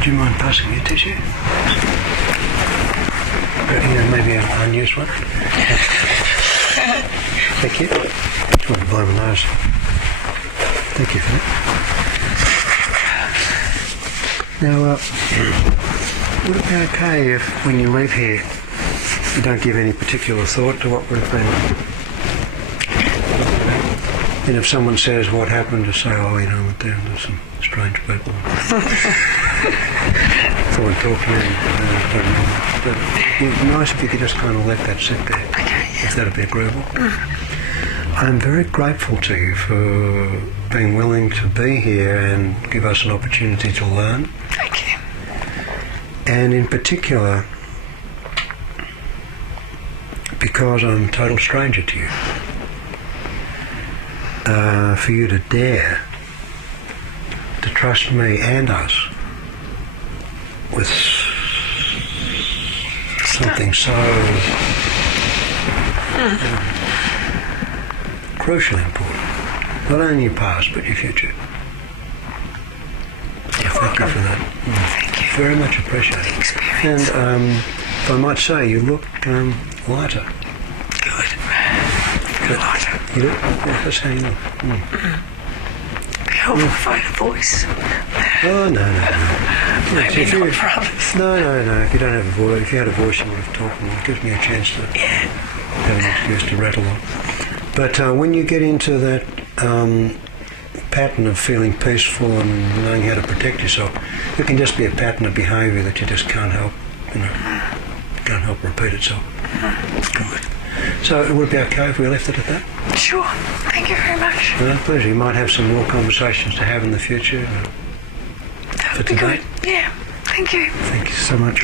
Would you mind passing me a tissue? Maybe an unused one? Thank you. Just want to blow my nose. Thank you for that. Now, would it be okay if, when you leave here, you don't give any particular thought to what we've been... And if someone says what happened, to say, oh, you know, there's some strange people. Someone talk to me. But it'd be nice if you could just kind of let that sit there. Okay, yeah. If that'd be agreeable. I'm very grateful to you for being willing to be here and give us an opportunity to learn. Thank you. And in particular, because I'm a total stranger to you, for you to dare to trust me and us with something so crucially important. Not only your past, but your future. Thank you for that. Thank you. Very much appreciated. The experience. And if I might say, you look lighter. Good. Lighter. You do? Yeah, that's how you look. Be helpful if I had a voice. Oh, no. Maybe not for others. No. If you don't have a voice, if you had a voice, you would have talked more. It gives me a chance to have an excuse to rattle on. But when you get into that pattern of feeling peaceful and knowing how to protect yourself, it can just be a pattern of behaviour that you just can't help, can't help repeat itself. Good. So would it be okay if we left it at that? Sure. Thank you very much. Pleasure. You might have some more conversations to have in the future. That For would be today. good. Yeah. Thank you. Thank you so much.